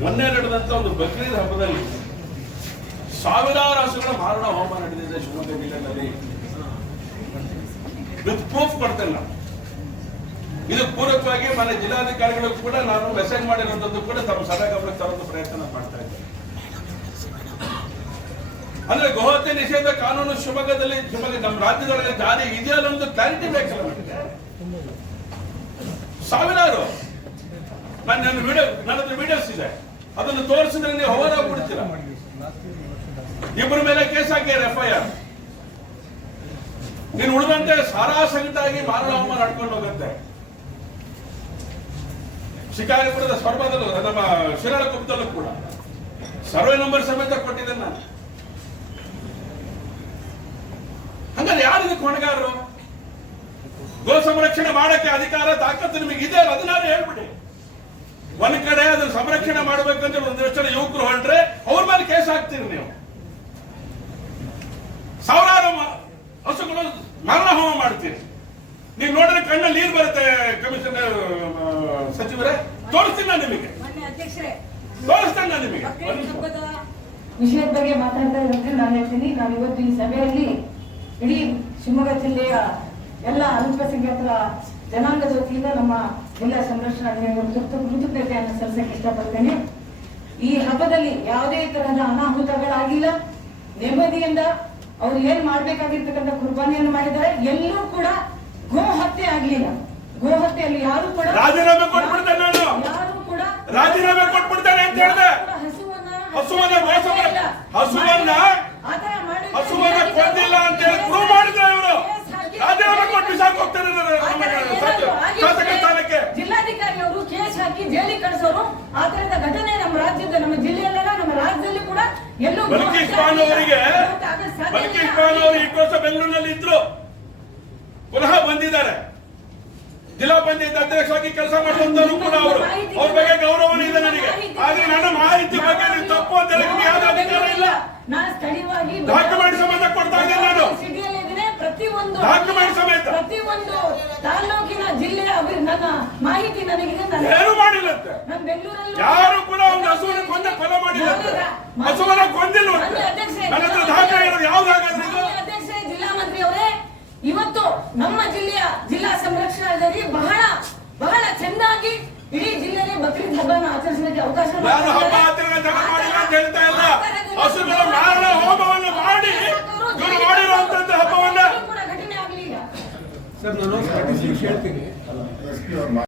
ಮೊನ್ನೆ ನಡೆದಂತ ಒಂದು ಬಕ್ರೀದ್ ಹಬ್ಬದಲ್ಲಿ ಸಾವಿರಾರು ಹಸುಗಳ ಮಾರಣ ಹೋಮ ನಡೆದಿದೆ ಶಿವಮೊಗ್ಗ ಜಿಲ್ಲೆಯಲ್ಲಿ. ವಿತ್ ಪ್ರೂಫ್ ಕೊಡ್ತೇನೆ ನಾನು. ಇದಕ್ಕೆ ಪೂರಕವಾಗಿ ಮನೆ ಜಿಲ್ಲಾಧಿಕಾರಿಗಳಿಗೂ ಕೂಡ ನಾನು ಮೆಸೇಜ್ ಮಾಡಿರುವಂತದ್ದು ಕೂಡ ತಮ್ಮ ಸದಾ ಗಮನಕ್ಕೆ ತರೋದು ಪ್ರಯತ್ನ ಮಾಡ್ತಾ ಇದ್ದೇನೆ. ಅಂದ್ರೆ ಗೋಹತ್ಯೆ ನಿಷೇಧ ಕಾನೂನು ಶಿವಮೊಗ್ಗದಲ್ಲಿ ನಮ್ಮ ರಾಜ್ಯದೊಳಗೆ ಜಾರಿ ಇದೆಯಲ್ಲ ಒಂದು ಕ್ಲಾರಿಟಿ ಬೇಕಲ್ಲ ನನಗೆ. ಸಾವಿರಾರು ನನ್ನ ಹತ್ರ ವಿಡಿಯೋಸ್ ಇದೆ, ಅದನ್ನು ತೋರಿಸಿದ್ರೆ ನೀವು ಹೋರಾಡ್ಬಿಡ್ತೀರ. ಇಬ್ಬರ ಮೇಲೆ ಕೇಸ್ ಹಾಕಿದ್ದಾರೆ, FIR. ನೀನು ಉಳಿದಂತೆ ಸಾರಾಸಹಿತಾಗಿ ಮಾರಣ ಹೋಮ ನಡ್ಕೊಂಡು ಹೋಗುತ್ತೆ. ಶಿಕಾರಿಪುರದ ಸ್ವರ್ಭದಲ್ಲೂ ನಮ್ಮ ಶಿರಾಳಕೊಪ್ಪದಲ್ಲೂ ಕೂಡ ಸರ್ವೆ ನಂಬರ್ ಸಮೇತ ಕೊಟ್ಟಿದ್ದೇನೆ ನಾನು. ಹಂಗಾದ್ರೆ ಯಾರಿದಕ್ಕೆ ಹೊಣೆಗಾರರು? ಗೋ ಸಂರಕ್ಷಣೆ ಮಾಡಕ್ಕೆ ಅಧಿಕಾರ ತಾಕತ್ತು ನಿಮಗೆ ಇದೆ, ಅದನ್ನಾರು ಹೇಳ್ಬಿಡಿ. ಒಂದ್ ಕಡೆ ಅದನ್ನ ಸಂರಕ್ಷಣೆ ಮಾಡ್ಬೇಕಂದ್ರೆ ಒಂದಷ್ಟು ಜನ ಯುವಕರು ಹೊರಟ್ರೆ ಅವ್ರ ಮೇಲೆ ಕೇಸ್ ಹಾಕ್ತೀರಿ ನೀವು. ಸಾವಿರಾರು ಹಸುಗಳು ಮರಣ ಹೋಮ ಮಾಡ್ತೀರಿ. ನೀವು ನೋಡಿದ್ರೆ ಕಣ್ಣಲ್ಲಿ ನೀರು ಬರುತ್ತೆ. ಕಮಿಷನರ್ ಸಚಿವರೇ, ತೋರಿಸ್ತೀನಿ ನಾನು ನಿಮಗೆ, ತೋರಿಸ್ತೇನೆ ನಾನು ನಿಮಗೆ. ವಿಷಯದ ಬಗ್ಗೆ ಮಾತಾಡ್ತಾ ಇರೋದ್ರೆ ನಾನು ಹೇಳ್ತೀನಿ, ನಾವು ಇವತ್ತು ಈ ಸಭೆಯಲ್ಲಿ ಇಡೀ ಶಿವಮೊಗ್ಗ ಜಿಲ್ಲೆಯ ಎಲ್ಲ ಅಲ್ಪಸಂಖ್ಯಾತರ ಜನಾಂಗದ ವತಿಯಿಂದ ನಮ್ಮ ಜಿಲ್ಲಾ ಸಂರಕ್ಷಣಾ ಕೃತಜ್ಞತೆಯನ್ನು ಸಲ್ಲಿಸಕ್ಕೆ ಇಷ್ಟಪಡ್ತೇನೆ. ಈ ಹಬ್ಬದಲ್ಲಿ ಯಾವುದೇ ತರಹದ ಅನಾಹುತಗಳಾಗಿಲ್ಲ. ನೆಮ್ಮದಿಯಿಂದ ಅವ್ರು ಏನ್ ಮಾಡ್ಬೇಕಾಗಿರ್ತಕ್ಕಂಥ ಕುರ್ಬಾನಿಯನ್ನು ಮಾಡಿದ್ದಾರೆ. ಎಲ್ಲೂ ಕೂಡ ಗೋ ಹತ್ಯೆ ಆಗ್ಲಿಲ್ಲ. ಗೋ ಹತ್ಯೆಯಲ್ಲಿ ಯಾರು ಕೂಡ ರಾಜೀನಾಮೆ ಕೊಟ್ಬಿಡ್ತೇನೆ ನಾನು, ಯಾರು ಕೂಡ ರಾಜೀನಾಮೆ ಕೊಟ್ಬಿಡ್ತೇನೆ ಅಂತ ಹೇಳಿದೆ. ಹಸುವನ್ನ ಕೊಂದಿಲ್ಲ ಅಂತ ಹೇಳಿ ಪ್ರೂವ್ ಮಾಡಿದ್ರೆ ಇವರು ರಾಜೀನಾಮೆ ಕೊಟ್ಟು ಬಿಸಾಕ್ ಹೋಗ್ತಾರೆ ಶಾಸಕ ಸ್ಥಾನಕ್ಕೆ. ಜಿಲ್ಲಾಧಿಕಾರಿ ಅವರು ಕೇಸ್ ಹಾಕಿ ಜೈಲಿಗೆ ಕಳಿಸೋರು. ಆ ತರದ ಘಟನೆ ನಮ್ಮ ರಾಜ್ಯದ, ನಮ್ಮ ಜಿಲ್ಲೆಯಲ್ಲ, ನಮ್ಮ ರಾಜ್ಯದಲ್ಲಿ ಕೂಡ ಎಲ್ಲೂ. ಬಲ್ಕೀಶ್ ಬಾನು ಅವರಿಗೆ ಈ ವರ್ಷ ಬೆಂಗಳೂರಿನಲ್ಲಿ ಇದ್ರು, ಪುನಃ ಬಂದಿದ್ದಾರೆ. ಜಿಲ್ಲಾ ಪಂಚಾಯತ್ ಅಧ್ಯಕ್ಷರಾಗಿ ಕೆಲಸ ಮಾಡುವಂತವರು ಕೂಡ ಅವರು. ಅವ್ರ ಬಗ್ಗೆ ಗೌರವ ಇದೆ ನನಗೆ. ಆದ್ರೆ ನನ್ನ ಮಾಹಿತಿ ಬಗ್ಗೆ ನೀವು ತಪ್ಪು ಅಂತ ಹೇಳಿ ಯಾವ್ದು ಅಧಿಕಾರ ಇಲ್ಲ. ಡಾಕ್ಯುಮೆಂಟ್ ಸಮೇತ ಕೊಡ್ತಾ ಇದ್ದೀನಿ ನಾನು. ಡಾಕ್ಯುಮೆಂಟ್ ಸಮೇತ ಪ್ರತಿಯೊಂದು ತಾಲೂಕಿನ ಜಿಲ್ಲೆಯ ನನ್ನ ಮಾಹಿತಿ ನನಗಿದೆ. ಏನು ಮಾಡಿಲ್ಲಂತೆ, ಯಾರು ಕೂಡ ಒಂದು ಹಸುವನ್ನು ಕೊಂದ ಕೊಲೆ ಮಾಡಿಲ್ಲಂತೆ, ಹಸುವನ್ನು ಕೊಂದಿಲ್ಲ. ನನ್ನ ಹತ್ರ ದಾಖಲೆ ಇರೋದು ಯಾವ್ದಾಗಾದ್ರೆ ಇದು. ಅಧ್ಯಕ್ಷ ಜಿಲ್ಲಾ ಮಂತ್ರಿ ಅವರೇ, ಇವತ್ತು ನಮ್ಮ ಜಿಲ್ಲೆಯ ಜಿಲ್ಲಾ ಸಂರಕ್ಷಣಾಧಿಕಾರಿ ಬಹಳ ಚೆನ್ನಾಗಿ ಇಡೀ ಜಿಲ್ಲೆಯಲ್ಲಿ ಬಕ್ರೀದ್ ಹಬ್ಬನ ಆಚರಿಸಲಿಕ್ಕೆ ಅವಕಾಶ. ನಾನು ಹಬ್ಬ ಆಚರಣೆ ಮಾಡಿಲ್ಲ ಅಂತ ಹೇಳ್ತಾ ಇಲ್ಲ. ಹಸುಗಳ ಮಾರಣ ಹೋಮವನ್ನು ಮಾಡಿ ಇವರು ಮಾಡಿರುವಂತದ್ದು ಹಬ್ಬವನ್ನ ಘಟನೆ ಆಗಲಿಲ್ಲ. ಸರ್, ನಾನು ಹೇಳ್ತೀನಿ.